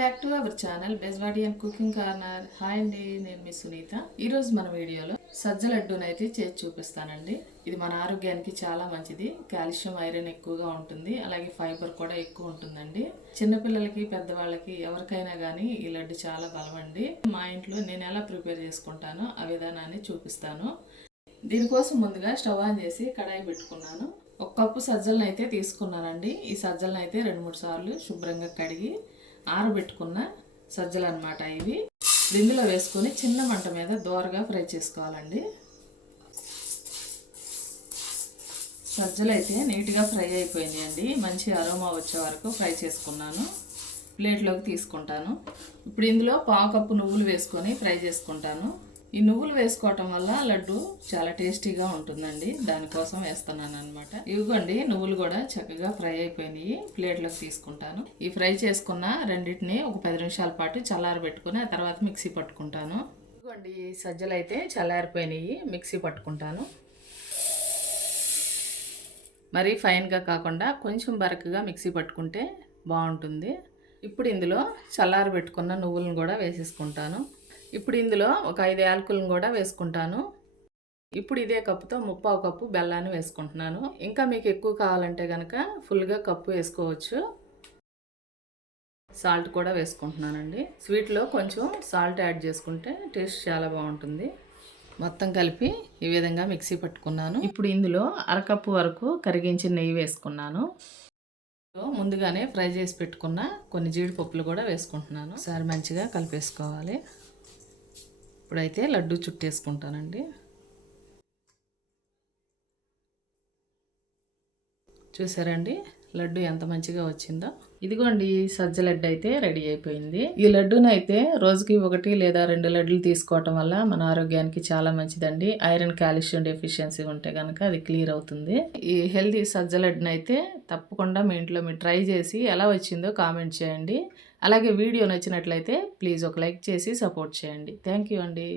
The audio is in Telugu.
Back to our channel Bezwadi and cooking corner. Hi అండి, నేను మీ సునీత. ఈరోజు మన వీడియోలో సజ్జ లడ్డూనైతే చేసి చూపిస్తానండి. ఇది మన ఆరోగ్యానికి చాలా మంచిది. కాల్షియం, ఐరన్ ఎక్కువగా ఉంటుంది, అలాగే ఫైబర్ కూడా ఎక్కువ ఉంటుందండి. చిన్నపిల్లలకి, పెద్దవాళ్ళకి ఎవరికైనా కానీ ఈ లడ్డు చాలా బలమండి. మా ఇంట్లో నేను ఎలా ప్రిపేర్ చేసుకుంటానో ఆ విధానాన్ని చూపిస్తాను. దీనికోసం ముందుగా స్టవ్ ఆన్ చేసి కడాయి పెట్టుకున్నాను. ఒక కప్పు సజ్జలను అయితే తీసుకున్నానండి. ఈ సజ్జలను అయితే 2-3 సార్లు శుభ్రంగా కడిగి ఆరబెట్టుకున్న సజ్జలు అనమాట. ఇవి ఇందులో వేసుకొని చిన్న మంట మీద దోరగా ఫ్రై చేసుకోవాలండి. సజ్జలు అయితే నీట్గా ఫ్రై అయిపోయింది అండి. మంచి అరోమా వచ్చే వరకు ఫ్రై చేసుకున్నాను. ప్లేట్లోకి తీసుకుంటాను. ఇప్పుడు ఇందులో 1/4 కప్పు నువ్వులు వేసుకొని ఫ్రై చేసుకుంటాను. ఈ నువ్వులు వేసుకోవటం వల్ల లడ్డు చాలా టేస్టీగా ఉంటుందండి. దానికోసం వేస్తున్నాను అనమాట. ఇవిగోండి, నువ్వులు కూడా చక్కగా ఫ్రై అయిపోయినాయి. ప్లేట్లోకి తీసుకుంటాను. ఈ ఫ్రై చేసుకున్న రెండింటిని ఒక 10 నిమిషాల పాటు చల్లారబెట్టుకుని ఆ తర్వాత మిక్సీ పట్టుకుంటాను. ఇదిగోండి, సజ్జలు అయితే చల్లారిపోయినాయి. మిక్సీ పట్టుకుంటాను. మరీ ఫైన్గా కాకుండా కొంచెం బరకగా మిక్సీ పట్టుకుంటే బాగుంటుంది. ఇప్పుడు ఇందులో చల్లారబెట్టుకున్న నువ్వులను కూడా వేసేసుకుంటాను. ఇప్పుడు ఇందులో ఒక 5 యాలకులను కూడా వేసుకుంటాను. ఇప్పుడు ఇదే కప్పుతో 3/4 కప్పు బెల్లాన్ని వేసుకుంటున్నాను. ఇంకా మీకు ఎక్కువ కావాలంటే కనుక ఫుల్గా కప్పు వేసుకోవచ్చు. సాల్ట్ కూడా వేసుకుంటున్నానండి. స్వీట్లో కొంచెం సాల్ట్ యాడ్ చేసుకుంటే టేస్ట్ చాలా బాగుంటుంది. మొత్తం కలిపి ఈ విధంగా మిక్సీ పట్టుకున్నాను. ఇప్పుడు ఇందులో 1/2 కప్పు వరకు కరిగించిన నెయ్యి వేసుకున్నాను. ముందుగానే ఫ్రై చేసి పెట్టుకున్న కొన్ని జీడిపప్పులు కూడా వేసుకుంటున్నాను. ఒకసారి మంచిగా కలిపేసుకోవాలి. ఇప్పుడైతే లడ్డు చుట్టేసుకుంటానండి. చూసారండి లడ్డు ఎంత మంచిగా వచ్చిందో. ఇదిగోండి, సజ్జ లడ్డు అయితే రెడీ అయిపోయింది. ఈ లడ్డూని అయితే రోజుకి 1 లేదా 2 లడ్డులు తీసుకోవటం వల్ల మన ఆరోగ్యానికి చాలా మంచిదండి. ఐరన్, కాల్షియం డెఫిషియన్సీ ఉంటే కనుక అది క్లియర్ అవుతుంది. ఈ హెల్తీ సజ్జ లడ్డుని అయితే తప్పకుండా మీ ఇంట్లో మీరు ట్రై చేసి ఎలా వచ్చిందో కామెంట్ చేయండి. అలాగే వీడియో నచ్చినట్లయితే ప్లీజ్ ఒక లైక్ చేసి సపోర్ట్ చేయండి. థ్యాంక్ యూ అండి.